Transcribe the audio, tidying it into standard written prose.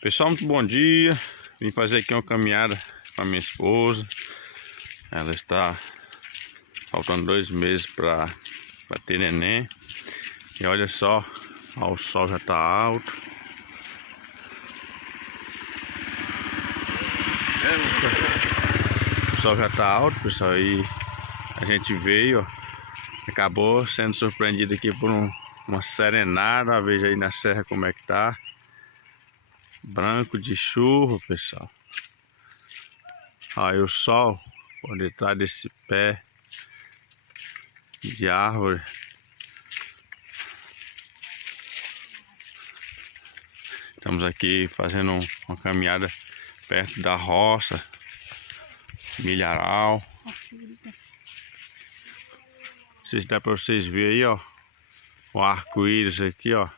Pessoal, muito bom dia. Vim fazer aqui uma caminhada com a minha esposa. Ela está faltando 2 meses para ter neném. E olha só, ó, o sol já está alto. O sol já está alto, pessoal. E a gente veio, ó, acabou sendo surpreendido aqui por uma serenada. Veja aí na serra como é que tá. Branco de chuva, pessoal. Aí o sol por detrás desse pé de árvore. Estamos aqui fazendo uma caminhada perto da roça, milharal. Não sei se dá para vocês verem aí, ó, o arco-íris aqui, ó.